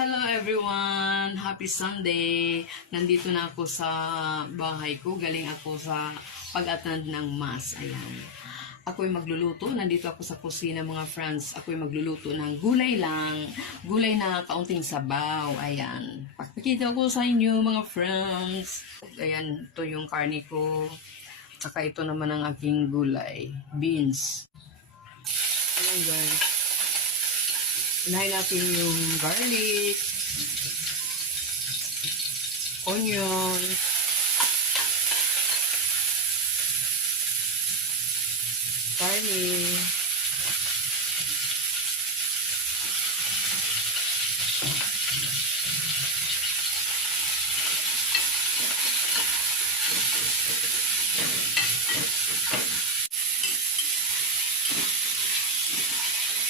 Hello everyone! Happy Sunday! Nandito na ako sa bahay ko. Galing ako sa pag-attend ng mass. Ayan. Ako'y magluluto. Nandito ako sa kusina mga friends. Ako'y magluluto ng gulay lang. Gulay na kaunting sabaw. Ayan. Pakikita ko sa inyo mga friends. Ayan. Ito yung karne ko. Tsaka ito naman ang aking gulay. Beans. Ayan guys. Unahin natin yung garlic, onion, garlic,